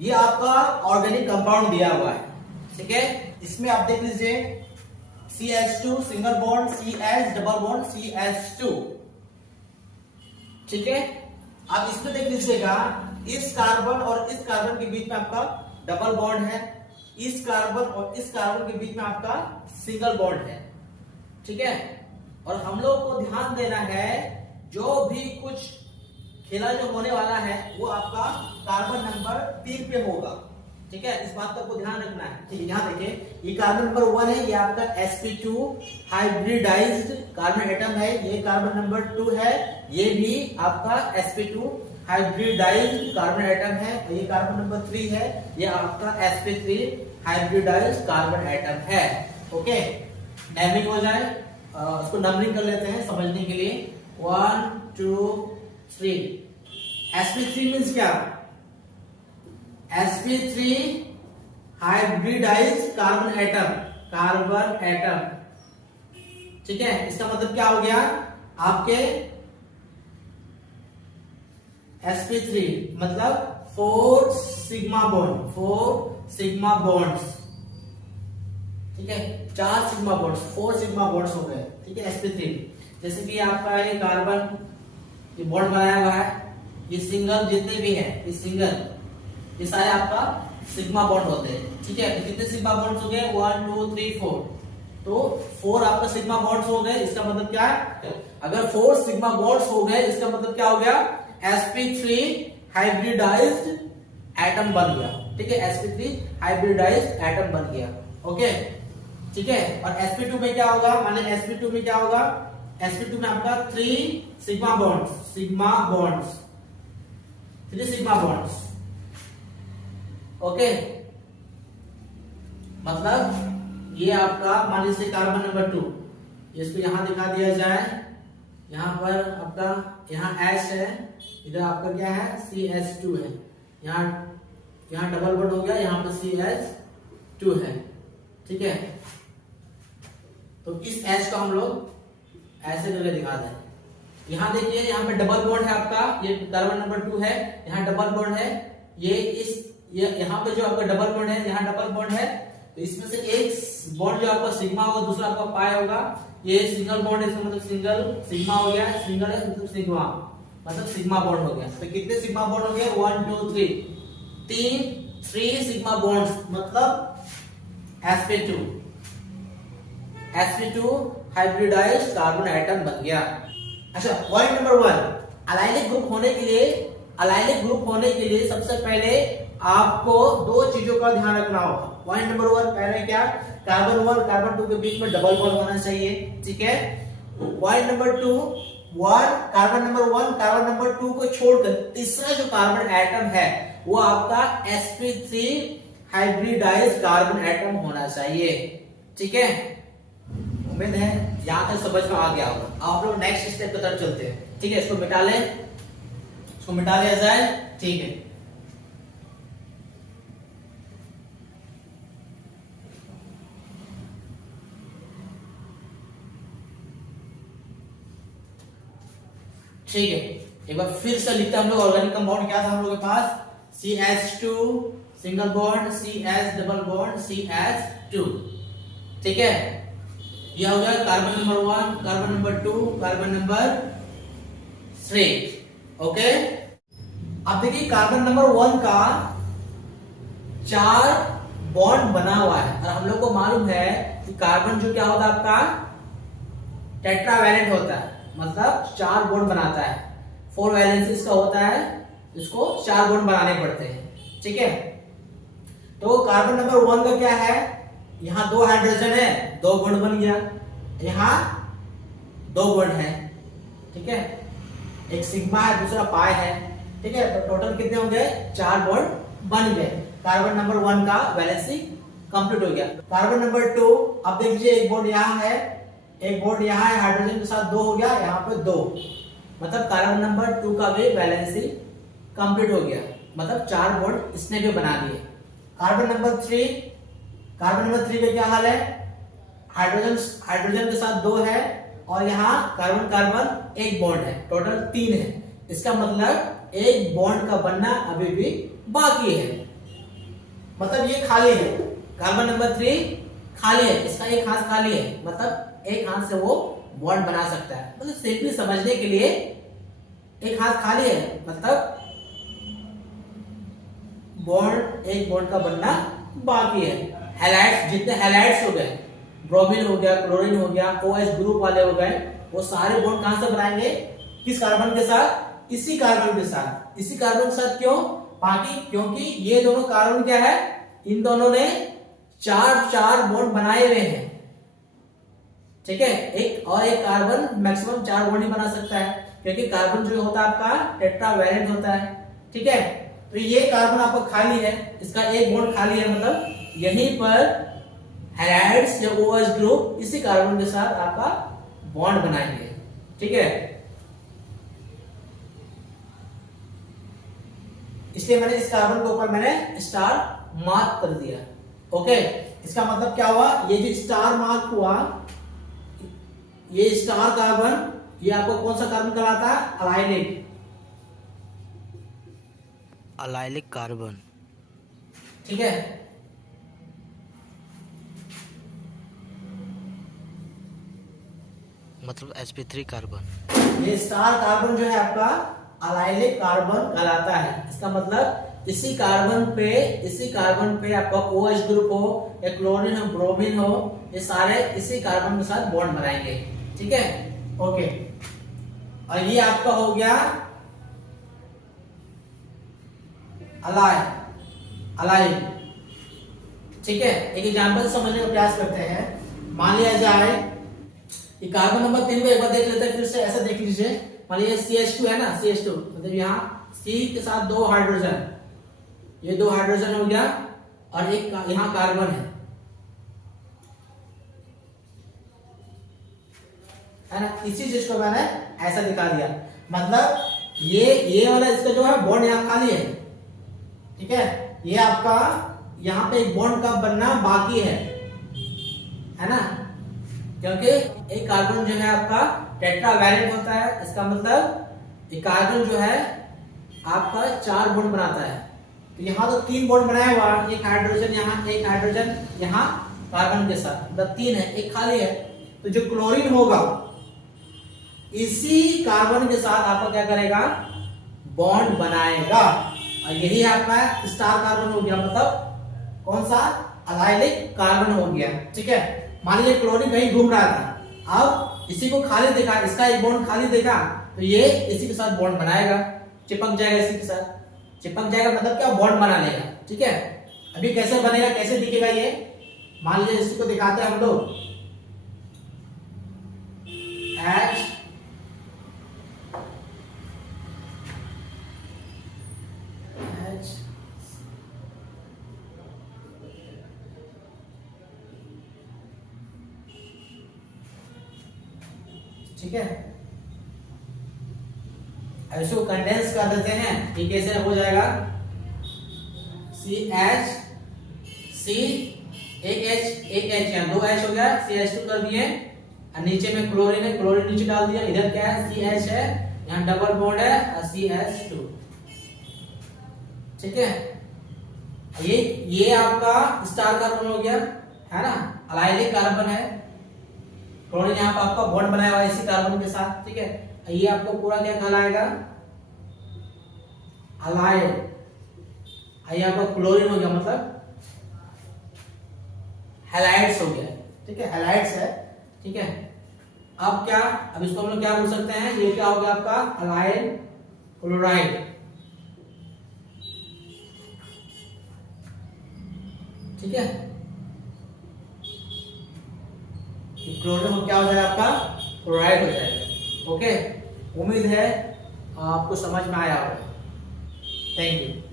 ये आपका organic compound दिया हुआ है, ठीक है। इसमें आप देख लीजिए CH2 single bond, CH double bond, CH2, ठीक है। आप इसमें देख लीजिएगा इस कार्बन और इस कार्बन के बीच में आपका डबल बॉन्ड है, इस कार्बन और इस कार्बन के बीच में आपका सिंगल बॉन्ड है, ठीक है। और हम लोग को ध्यान देना है जो भी कुछ खेला जो होने वाला है वो आपका कार्बन नंबर 3 पे होगा, ठीक है। इस बात का आपको ध्यान रखना है, ठीक है। यहाँ देखिए ये कार्बन नंबर 1 है, ये आपका sp2 हाइब्रिडाइज्ड कार्बन एटम है, ये कार्बन नंबर 2 है, ये भी आपका sp2 हाइब्रिडाइज्ड कार्बन एटम है, और ये कार्बन नंबर 3 है, ये आपका sp3 हाइब्रिडाइज्ड कार्बन एटम है, ओके। नेमिंग हो जाए, उसको नंबरिंग कर लेते हैं समझने के लिए। 1 2 3। sp3 मीन्स क्या? sp3 हाइब्रिडाइज्ड कार्बन एटम, ठीक है। इसका मतलब क्या हो गया आपके sp3 मतलब 4 सिग्मा बॉन्ड्स, ठीक है। 4 सिग्मा बॉन्ड्स, 4 सिग्मा बॉन्ड्स हो गए, ठीक है। sp3 जैसे कि आपका ये कार्बन ये बॉन्ड बनाया हुआ है, ये सिंगल जितने भी हैं ये सिंगल, ये सारे आपका सिग्मा बॉन्ड होते हैं, ठीक है। तो कितने सिग्मा बॉन्ड्स हो गए? 1 2 3 4। तो 4 आपका सिग्मा बॉन्ड्स हो गए। इसका मतलब क्या है? अगर 4 सिग्मा बॉन्ड्स हो गए इसका मतलब क्या हो गया? sp3 हाइब्रिडाइज्ड एटम बन गया, ठीक है। sp3 हाइब्रिडाइज्ड एटम बन गया, ओके, ठीक है। और sp2 में क्या होगा? माने sp2 में क्या होगा? sp2 में आपका 3 सिग्मा बॉन्ड्स, ओके। मतलब ये आपका मान लीजिए कार्बन नंबर 2, इसको यहां दिखा दिया जाए, यहां पर आपका यहाँ H है, इधर आपका क्या है? CH2 है, यहाँ डबल बॉन्ड हो गया, यहाँ पर CH2 है, ठीक है। तो इस H को हम लोग ऐसे करके दिखा दें। यहाँ देखिए यहाँ पे डबल बॉन्ड है आपका, ये कार्बन नंबर 2 है, यहाँ डबल बॉन्ड है, ये यहाँ पे जो आपका डबल बॉन्ड है, यहाँ डबल बॉन्ड है, तो इसमें से एक बॉन्ड जो आपका सिग्मा होगा, दूसरा आपका पाई होगा। ये सिंगल बॉन्ड है, इसका मतलब सिंगल सिग्मा हो गया, सिंगल है मतलब सिग्मा बॉन्ड हो गया। तो कितने सिग्मा बॉन्ड हो गए? 1 2 3 3 सिग्मा बॉन्ड्स, मतलब sp2 हाइब्रिडाइज्ड कार्बन एटम बन गया। अच्छा, पॉइंट नंबर 1, अलाइलिक ग्रुप होने के लिए सबसे पहले आपको 2 चीजों का ध्यान रखना होगा। पॉइंट नंबर 1 पहले क्या? कार्बन 1 कार्बन 2 के बीच में डबल बॉन्ड होना चाहिए, ठीक है। पॉइंट नंबर 2, कार्बन नंबर 2 को छोड़कर तीसरा जो कार्बन एटम है वो आपका sp3 हाइब्रिडाइज्ड कार्बन एटम होना चाहिए, ठीक है। उम्मीद है यहां तक समझ में आ गया होगा। आप लोग नेक्स्ट स्टेप की तरफ चलते हैं, ठीक है। इसको मिटा लिया जाए, ठीक है। ठीक है, एक बार फिर से लिखते हैं हम लोग। ऑर्गेनिक कंपाउंड क्या था हम लोग के पास? CH2 single bond, CH double bond, CH2, ठीक है। यह हो गया carbon number 1, carbon number 2, carbon number 3, okay. अब देखिए कार्बन नंबर 1 का 4 बॉन्ड बना हुआ है, और हम लोग को मालूम है कि कार्बन जो क्या होता है आपका टेट्रावैलेंट होता है, मतलब 4 बॉन्ड बनाता है। 4 वैलेंसी इसका होता है, इसको 4 बॉन्ड बनाने पड़ते हैं, ठीक है। तो कार्बन नंबर 1 का क्या है? यहाँ 2 हाइड्रोजन है, 2 बॉन्ड बन गया, यहाँ 2 बॉन्ड है, ठीक है। एक सिग्मा है, दूसरा पाई है, ठीक है। तो टोटल कितने हो गए? 4 बॉन्ड बन गए। कार्बन नंबर 1 का वैलेंसी कंप्लीट हो गया। कार्बन नंबर 2, अब देखिए एक बॉन्ड यहाँ है, एक बॉन्ड यहाँ है, हाइड्रोजन के साथ 2 हो गया, यहाँ पे 2, मतलब कार्बन नंबर 2 का भी वैलेंसी कंप्लीट हो गया, मतलब 4 बॉन्ड इसने भी बना दिए। कार्बन नंबर 3 का क्या हाल है? हाइड्रोजन के साथ 2 है, और यहाँ कार्बन एक बॉन्ड है, टोटल 3 है। इसका मतलब एक बॉन्ड का बनना अभी भी बाकी है, मतलब ये खाली है, कार्बन नंबर 3 खाली है, इसका एक हाथ खाली है, मतलब एक हाथ से वो बॉन्ड बना सकता है। मतलब सिंपली समझने के लिए एक हाथ खाली है मतलब बॉन्ड, एक बॉन्ड का बनना बाकी है। हैलाइड्स, जितने हैलाइड्स हो गए, ब्रोमीन हो गया, क्लोरीन हो गया, OH ग्रुप वाले हो गए, वो सारे बॉन्ड कहां से बनाएंगे? किस कार्बन के साथ? इसी कार्बन के साथ। इसी कार्बन के साथ क्यों? बाकी क्योंकि ये दोनों कार्बन क्या है, इन दोनों ने चार बॉन्ड बनाए हुए हैं। ठीक है, एक और एक कार्बन मैक्सिमम 4 बॉन्ड ही बना सकता है, क्योंकि कार्बन जो होता है आपका टेट्रावैलेंट होता है। ठीक है, तो ये कार्बन आपका खाली है, इसका एक बॉन्ड खाली है, मतलब यहीं पर हैलाइड्स या OH ग्रुप इसी कार्बन के साथ आपका बॉन्ड बनाएंगे। ठीक है, इसलिए मैंने इस कार्बन के ऊपर मैंने स्टार मार्क कर दिया। ओके, इसका मतलब क्या हुआ? ये जो स्टार मार्क हुआ, ये स्टार कार्बन, ये आपको कौन सा कार्बन कहलाता है? Allylic carbon. ठीक है, मतलब sp3 कार्बन। ये स्टार कार्बन जो है आपका अलाइलिक कार्बन कहलाता है। इसका मतलब इसी कार्बन पे आपका OH ग्रुप हो या क्लोरीन हो, ब्रोमीन हो, ये सारे इसी कार्बन के साथ बॉन्ड बनाएंगे। ठीक है, ओके। और ये आपका हो गया अलाइन। ठीक है, एक एग्जांपल समझने का प्रयास करते हैं। मान लिया जाए ये कार्बन नंबर 3 को एक बार देख लेते हैं, फिर से ऐसा देख लीजिए। मान लीजिए CH2 है ना, CH2 मतलब यहाँ C के साथ 2 हाइड्रोजन, ये 2 हाइड्रोजन हो गया, और एक यहाँ कार्बन है ना। इसी चीज को मैंने ऐसा दिखा दिया, मतलब ये वाला इसका जो है बॉन्ड यहाँ खाली है। ठीक है, ये आपका यहाँ पे एक बॉन्ड का बनना बाकी है ना, क्योंकि एक कार्बन जो है आपका टेट्रावैलेंट होता है। इसका मतलब ये कार्बन जो है आपका 4 बॉन्ड बनाता है। तो यहाँ तो 3 बॉन्ड बनाया हुआ, एक हाइड्रोजन यहाँ, एक हाइड्रोजन यहाँ कार्बन के साथ, मतलब 3 है, एक खाली है। तो जो क्लोरीन होगा इसी कार्बन के साथ आपका क्या करेगा? बॉन्ड बनाएगा, और यही आपका स्टार कार्बन हो गया, मतलब कौन सा? अलाइलिक कार्बन हो गया। ठीक है, मान लीजिए क्लोरीन कहीं घूम रहा था, अब इसी को खाली देखा, इसका एक बॉन्ड खाली देखा, तो ये इसी के साथ बॉन्ड बनाएगा, चिपक जाएगा, इसी के साथ चिपक जाएगा, मतलब क्या? बॉन्ड बना लेगा। ठीक है, अभी कैसे बनेगा, कैसे दिखेगा ये? मान लीजिए इसी को दिखाते हैं हम लोग, H ठीक है, अब इसको कंडेंस कर देते हैं। ये कैसे हो जाएगा? CH, C, एक H यहाँ 2 H हो गया, CH2 कर दिए, और नीचे में क्लोरीन है, क्लोरीन नीचे डाल दिया, इधर क्या है? CH है, यहाँ डबल बॉन्ड है, और CH2। ठीक है, ये आपका स्टार कार्बन हो गया, है ना, अलाइलिक कार्बन है। क्लोरीन यहाँ पर आपका बॉन्ड बनाया हुआ है इसी कार्बन के साथ। ठीक है, ये आपको पूरा क्या कहलाएगा? अलाइड। ये आपका क्लोरीन हो गया, मतलब हैलाइड्स हो गया। ठीक है, हैलाइड्स है। ठीक है, अब क्या? अब इसको हम लोग क्या बोल सकते हैं? ये क्या हो गया आपका? Allied chloride. ठीक है, क्लोरीन क्या हो जाएगा आपका? क्लोराइड हो जाएगा। ओके, उम्मीद है आपको समझ में आया होगा। Thank you.